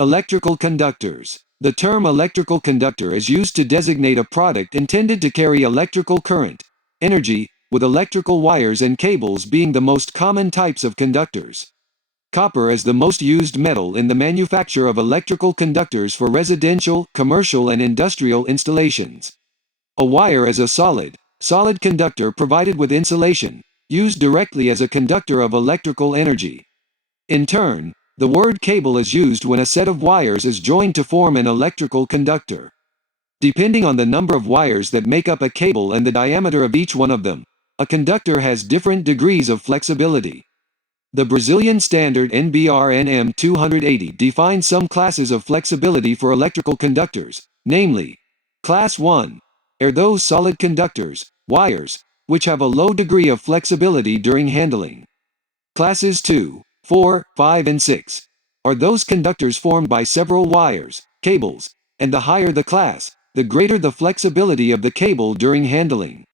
Electrical conductors. The term electrical conductor is used to designate a product intended to carry electrical current, energy, with electrical wires and cables being the most common types of conductors. Copper is the most used metal in the manufacture of electrical conductors for residential, commercial and industrial installations. A wire is a solid conductor provided with insulation, used directly as a conductor of electrical energy. In turn, the word cable is used when a set of wires is joined to form an electrical conductor. Depending on the number of wires that make up a cable and the diameter of each one of them, a conductor has different degrees of flexibility. The Brazilian standard NBR-NM 280 defines some classes of flexibility for electrical conductors, namely, Class 1 are those solid conductors, wires, which have a low degree of flexibility during handling. Classes 2, 4, 5 and 6 are those conductors formed by several wires, cables, and the higher the class, the greater the flexibility of the cable during handling.